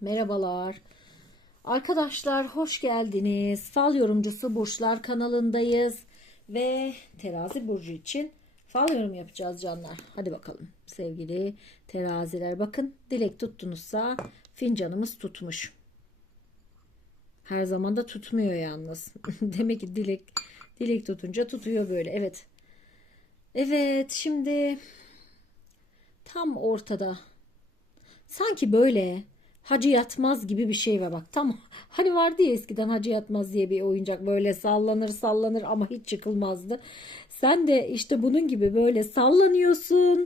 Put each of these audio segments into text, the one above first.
Merhabalar. Arkadaşlar hoş geldiniz. Fal yorumcusu Burçlar kanalındayız ve terazi burcu için fal yorum yapacağız canlar. Hadi bakalım sevgili teraziler. Bakın dilek tuttunuzsa fincanımız tutmuş. Her zaman da tutmuyor yalnız. Demek ki dilek dilek tutunca tutuyor böyle. Evet. Evet şimdi tam ortada sanki böyle Hacı Yatmaz gibi bir şey var bak tamam. Hani vardı ya eskiden Hacı Yatmaz diye bir oyuncak böyle sallanır sallanır ama hiç çıkılmazdı. Sen de işte bunun gibi böyle sallanıyorsun.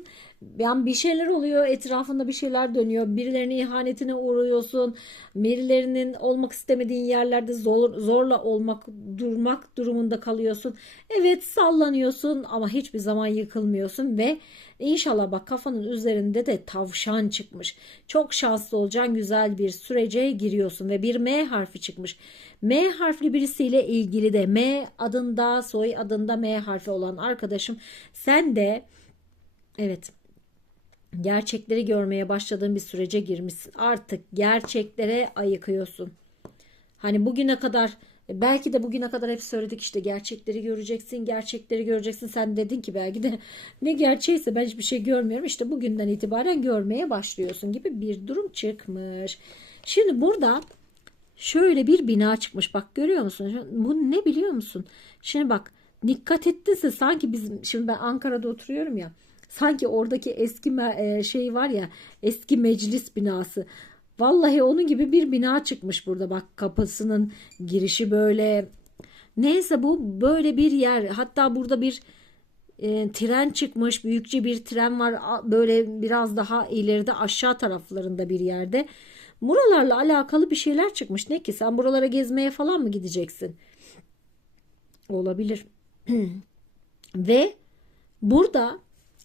Yani bir şeyler oluyor etrafında bir şeyler dönüyor. Birilerinin ihanetine uğruyorsun. Birilerinin olmak istemediğin yerlerde zor, zorla olmak durmak durumunda kalıyorsun. Evet sallanıyorsun ama hiçbir zaman yıkılmıyorsun ve İnşallah bak kafanın üzerinde de tavşan çıkmış. Çok şanslı olacaksın güzel bir sürece giriyorsun ve bir M harfi çıkmış. M harfli birisiyle ilgili de M adında soy adında M harfi olan arkadaşım sen de evet gerçekleri görmeye başladığın bir sürece girmişsin. Artık gerçeklere ayıkıyorsun. Hani bugüne kadar e, belki de bugüne kadar hep söyledik işte gerçekleri göreceksin, gerçekleri göreceksin. Sen dedin ki belki de ne gerçeğiyse ben hiçbir şey görmüyorum. İşte bugünden itibaren görmeye başlıyorsun gibi bir durum çıkmış. Şimdi burada şöyle bir bina çıkmış. Bak görüyor musun? Bu ne biliyor musun? Şimdi bak dikkat ettinse sanki bizim şimdi ben Ankara'da oturuyorum ya. Sanki oradaki eski e, şey var ya eski meclis binası. Vallahi onun gibi bir bina çıkmış burada bak kapısının girişi böyle. Neyse bu böyle bir yer. Hatta burada bir e, tren çıkmış. Büyükçe bir tren var. Böyle biraz daha ileride aşağı taraflarında bir yerde. Buralarla alakalı bir şeyler çıkmış. Ne ki sen buralara gezmeye falan mı gideceksin? Olabilir. Ve burada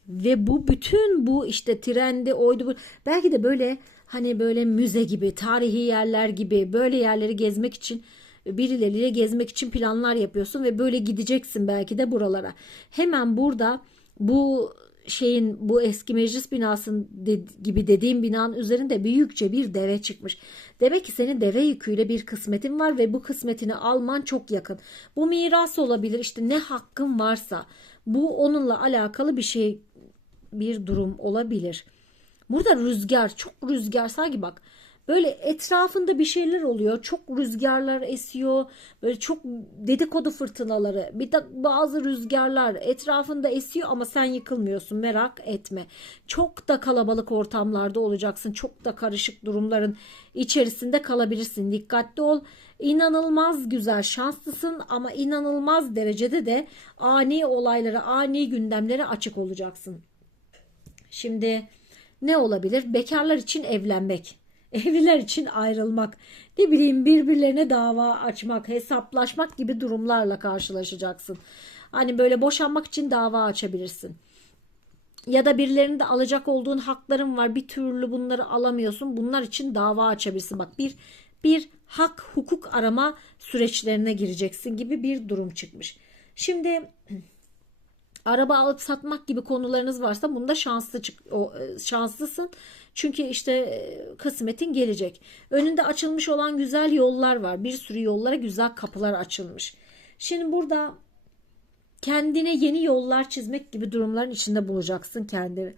ve bu bütün bu işte trende oydu bu. Belki de böyle hani böyle müze gibi, tarihi yerler gibi böyle yerleri gezmek için birileriyle gezmek için planlar yapıyorsun ve böyle gideceksin belki de buralara. Hemen burada bu şeyin bu eski meclis binasının de, gibi dediğim binanın üzerinde büyükçe bir deve çıkmış. Demek ki senin deve yüküyle bir kısmetin var ve bu kısmetini alman çok yakın. Bu miras olabilir işte ne hakkın varsa bu onunla alakalı bir şey bir durum olabilir. Burada rüzgar çok rüzgar sanki bak böyle etrafında bir şeyler oluyor. Çok rüzgarlar esiyor. Böyle çok dedikodu fırtınaları. Bir de bazı rüzgarlar etrafında esiyor ama sen yıkılmıyorsun. Merak etme. Çok da kalabalık ortamlarda olacaksın. Çok da karışık durumların içerisinde kalabilirsin. Dikkatli ol. İnanılmaz güzel, şanslısın ama inanılmaz derecede de ani olaylara, ani gündemlere açık olacaksın. Şimdi ne olabilir? Bekarlar için evlenmek. Evliler için ayrılmak, ne bileyim birbirlerine dava açmak, hesaplaşmak gibi durumlarla karşılaşacaksın. Hani böyle boşanmak için dava açabilirsin. Ya da birilerinde alacak olduğun hakların var. Bir türlü bunları alamıyorsun. Bunlar için dava açabilirsin. Bak bir bir hak hukuk arama süreçlerine gireceksin gibi bir durum çıkmış. Şimdi araba alıp satmak gibi konularınız varsa bunda şanslı çık o, e, şanslısın. Çünkü işte e, kısmetin gelecek. Önünde açılmış olan güzel yollar var. Bir sürü yollara güzel kapılar açılmış. Şimdi burada kendine yeni yollar çizmek gibi durumların içinde bulacaksın kendini.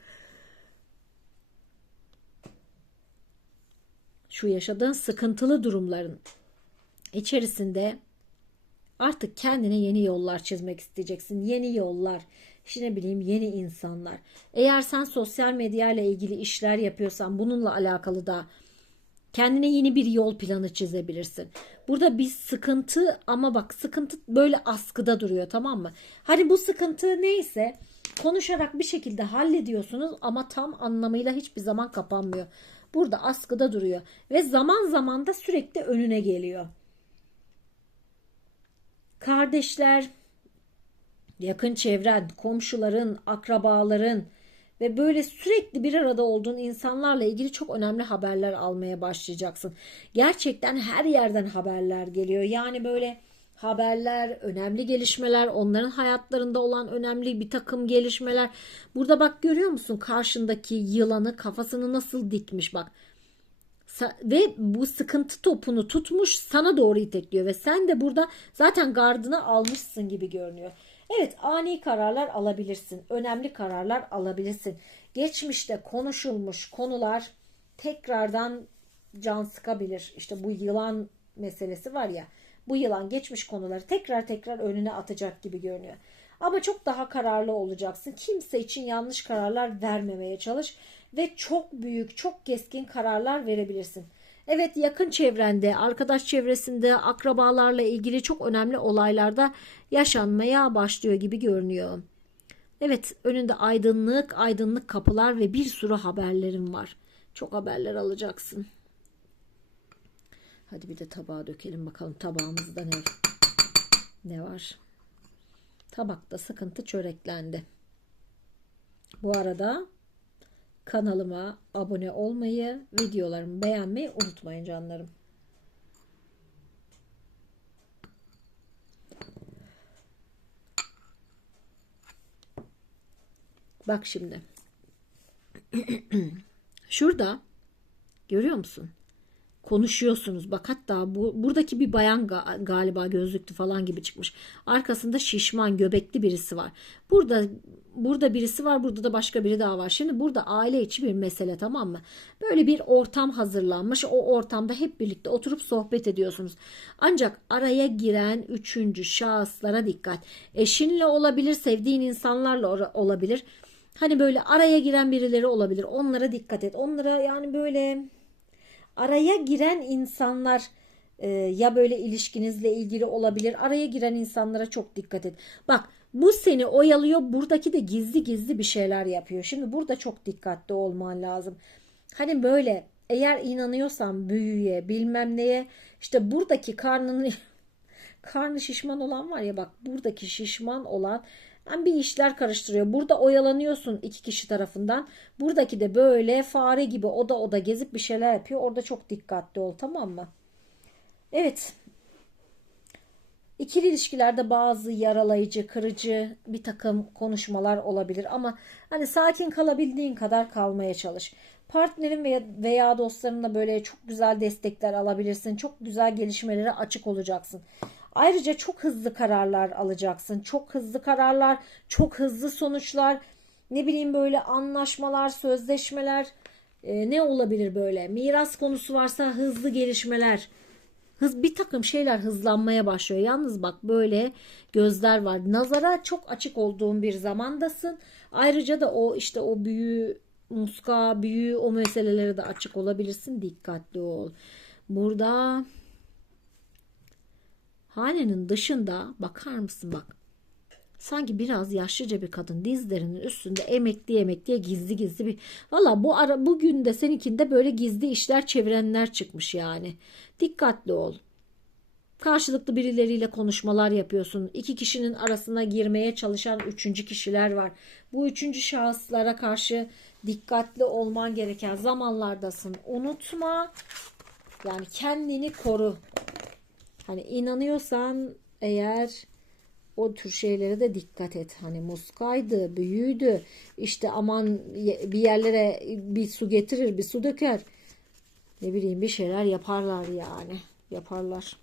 Şu yaşadığın sıkıntılı durumların içerisinde Artık kendine yeni yollar çizmek isteyeceksin. Yeni yollar, işte ne bileyim yeni insanlar. Eğer sen sosyal medya ile ilgili işler yapıyorsan bununla alakalı da kendine yeni bir yol planı çizebilirsin. Burada bir sıkıntı ama bak sıkıntı böyle askıda duruyor tamam mı? Hani bu sıkıntı neyse konuşarak bir şekilde hallediyorsunuz ama tam anlamıyla hiçbir zaman kapanmıyor. Burada askıda duruyor ve zaman zaman da sürekli önüne geliyor kardeşler, yakın çevren, komşuların, akrabaların ve böyle sürekli bir arada olduğun insanlarla ilgili çok önemli haberler almaya başlayacaksın. Gerçekten her yerden haberler geliyor. Yani böyle haberler, önemli gelişmeler, onların hayatlarında olan önemli bir takım gelişmeler. Burada bak görüyor musun karşındaki yılanı kafasını nasıl dikmiş bak. Ve bu sıkıntı topunu tutmuş sana doğru itekliyor ve sen de burada zaten gardını almışsın gibi görünüyor. Evet ani kararlar alabilirsin. Önemli kararlar alabilirsin. Geçmişte konuşulmuş konular tekrardan can sıkabilir. İşte bu yılan meselesi var ya. Bu yılan geçmiş konuları tekrar tekrar önüne atacak gibi görünüyor. Ama çok daha kararlı olacaksın. Kimse için yanlış kararlar vermemeye çalış ve çok büyük, çok keskin kararlar verebilirsin. Evet yakın çevrende, arkadaş çevresinde, akrabalarla ilgili çok önemli olaylarda yaşanmaya başlıyor gibi görünüyor. Evet önünde aydınlık, aydınlık kapılar ve bir sürü haberlerin var. Çok haberler alacaksın. Hadi bir de tabağa dökelim bakalım tabağımızda ne ne var. Tabakta sıkıntı çöreklendi. Bu arada kanalıma abone olmayı, videolarımı beğenmeyi unutmayın canlarım. Bak şimdi. Şurada görüyor musun? Konuşuyorsunuz. Bak hatta bu buradaki bir bayan ga- galiba gözlüklü falan gibi çıkmış. Arkasında şişman göbekli birisi var. Burada burada birisi var, burada da başka biri daha var. Şimdi burada aile içi bir mesele tamam mı? Böyle bir ortam hazırlanmış. O ortamda hep birlikte oturup sohbet ediyorsunuz. Ancak araya giren üçüncü şahıslara dikkat. Eşinle olabilir, sevdiğin insanlarla olabilir. Hani böyle araya giren birileri olabilir. Onlara dikkat et. Onlara yani böyle araya giren insanlar e, ya böyle ilişkinizle ilgili olabilir. Araya giren insanlara çok dikkat et. Bak bu seni oyalıyor. Buradaki de gizli gizli bir şeyler yapıyor. Şimdi burada çok dikkatli olman lazım. Hani böyle eğer inanıyorsan büyüye bilmem neye işte buradaki karnını karnı şişman olan var ya bak buradaki şişman olan yani bir işler karıştırıyor. Burada oyalanıyorsun iki kişi tarafından. Buradaki de böyle fare gibi oda oda gezip bir şeyler yapıyor. Orada çok dikkatli ol tamam mı? Evet. İkili ilişkilerde bazı yaralayıcı, kırıcı bir takım konuşmalar olabilir ama hani sakin kalabildiğin kadar kalmaya çalış. Partnerin veya, veya dostlarınla böyle çok güzel destekler alabilirsin. Çok güzel gelişmelere açık olacaksın. Ayrıca çok hızlı kararlar alacaksın. Çok hızlı kararlar, çok hızlı sonuçlar. Ne bileyim böyle anlaşmalar, sözleşmeler e, ne olabilir böyle? Miras konusu varsa hızlı gelişmeler. Hız bir takım şeyler hızlanmaya başlıyor. Yalnız bak böyle gözler var. Nazara çok açık olduğun bir zamandasın. Ayrıca da o işte o büyü muska, büyü o meselelere de açık olabilirsin. Dikkatli ol. Burada hanenin dışında bakar mısın bak. Sanki biraz yaşlıca bir kadın dizlerinin üstünde emekli emekliye gizli gizli bir valla bu ara bugün de seninkinde böyle gizli işler çevirenler çıkmış yani. Dikkatli ol. Karşılıklı birileriyle konuşmalar yapıyorsun. İki kişinin arasına girmeye çalışan üçüncü kişiler var. Bu üçüncü şahıslara karşı dikkatli olman gereken zamanlardasın. Unutma. Yani kendini koru. Hani inanıyorsan eğer o tür şeylere de dikkat et. Hani muskaydı, büyüydü. İşte aman bir yerlere bir su getirir, bir su döker. Ne bileyim bir şeyler yaparlar yani. Yaparlar.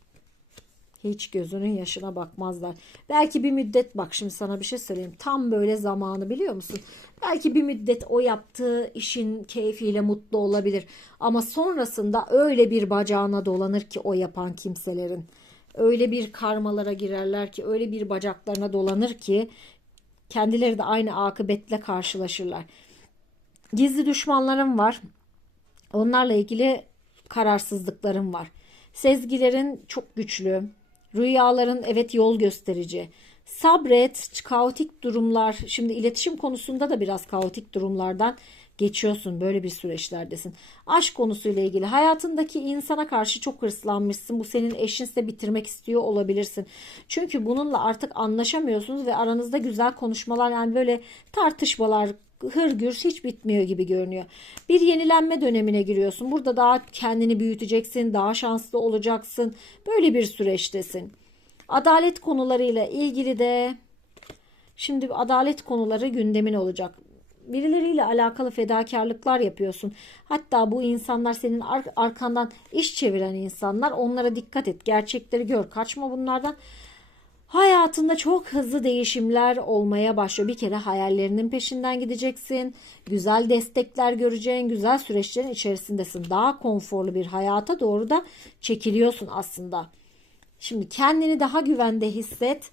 Hiç gözünün yaşına bakmazlar. Belki bir müddet bak şimdi sana bir şey söyleyeyim. Tam böyle zamanı biliyor musun? Belki bir müddet o yaptığı işin keyfiyle mutlu olabilir. Ama sonrasında öyle bir bacağına dolanır ki o yapan kimselerin. Öyle bir karmalara girerler ki, öyle bir bacaklarına dolanır ki kendileri de aynı akıbetle karşılaşırlar. Gizli düşmanlarım var. Onlarla ilgili kararsızlıklarım var. Sezgilerin çok güçlü. Rüyaların evet yol gösterici. Sabret, kaotik durumlar. Şimdi iletişim konusunda da biraz kaotik durumlardan geçiyorsun. Böyle bir süreçlerdesin. Aşk konusuyla ilgili hayatındaki insana karşı çok hırslanmışsın. Bu senin eşinse bitirmek istiyor olabilirsin. Çünkü bununla artık anlaşamıyorsunuz ve aranızda güzel konuşmalar yani böyle tartışmalar, hırgür hiç bitmiyor gibi görünüyor. Bir yenilenme dönemine giriyorsun. Burada daha kendini büyüteceksin, daha şanslı olacaksın. Böyle bir süreçtesin. Adalet konularıyla ilgili de şimdi adalet konuları gündemin olacak. birileriyle alakalı fedakarlıklar yapıyorsun. Hatta bu insanlar senin ar- arkandan iş çeviren insanlar. Onlara dikkat et. Gerçekleri gör. Kaçma bunlardan. Hayatında çok hızlı değişimler olmaya başlıyor. Bir kere hayallerinin peşinden gideceksin. Güzel destekler göreceğin, güzel süreçlerin içerisindesin. Daha konforlu bir hayata doğru da çekiliyorsun aslında. Şimdi kendini daha güvende hisset.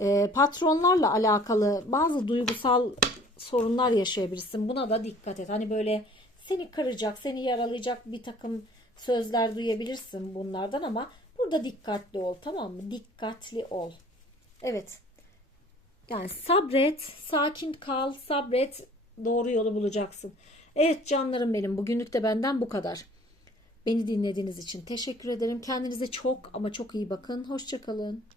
Ee, patronlarla alakalı bazı duygusal sorunlar yaşayabilirsin. Buna da dikkat et. Hani böyle seni kıracak, seni yaralayacak bir takım sözler duyabilirsin bunlardan ama burada dikkatli ol tamam mı? Dikkatli ol. Evet. Yani sabret, sakin kal, sabret, doğru yolu bulacaksın. Evet canlarım benim, bugünlük de benden bu kadar. Beni dinlediğiniz için teşekkür ederim. Kendinize çok ama çok iyi bakın. Hoşçakalın.